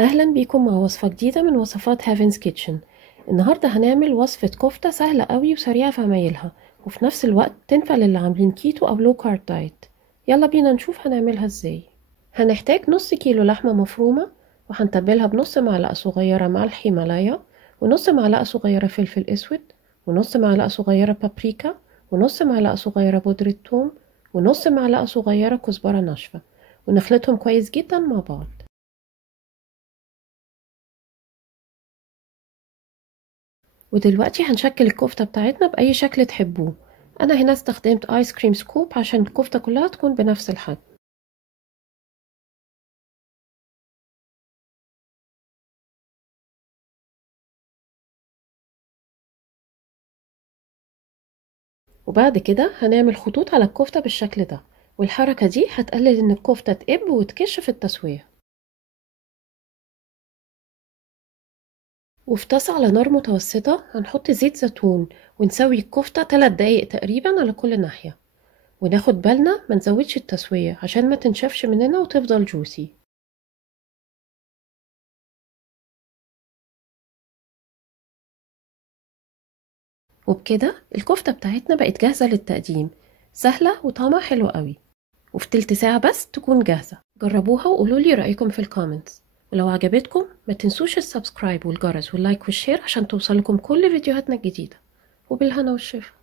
أهلا بيكم مع وصفة جديدة من وصفات هافنز كيتشن. النهاردة هنعمل وصفة كفتة سهلة قوي وسريعة في عمايلها، وفي نفس الوقت تنفع للي عاملين كيتو أو لو كارب دايت. يلا بينا نشوف هنعملها ازاي. هنحتاج نص كيلو لحمة مفرومة، وهنتبلها بنص معلقة صغيرة ملح هيمالايا، ونص معلقة صغيرة فلفل أسود، ونص معلقة صغيرة بابريكا، ونص معلقة صغيرة بودرة ثوم، ونص معلقة صغيرة كزبرة ناشفة، ونخلطهم كويس جدا مع بعض. ودلوقتي هنشكل الكفتة بتاعتنا بأي شكل تحبوه. أنا هنا استخدمت آيس كريم سكوب عشان الكفتة كلها تكون بنفس الحجم. وبعد كده هنعمل خطوط على الكفتة بالشكل ده، والحركة دي هتقلل إن الكفتة تقب وتكش في التسوية. وفي طاسة على نار متوسطة هنحط زيت زيتون، ونسوي الكفتة 3 دقايق تقريبا على كل ناحية، وناخد بالنا ما نزودش التسوية عشان ما تنشفش مننا وتفضل جوسي. وبكده الكفتة بتاعتنا بقت جاهزة للتقديم، سهلة وطعمها حلو قوي، وفي تلت ساعة بس تكون جاهزة. جربوها وقولولي رأيكم في الكومنتس، ولو عجبتكم ما تنسوش السبسكرايب والجرس واللايك والشير عشان توصلكم كل فيديوهاتنا الجديدة. وبالهنا والشفا.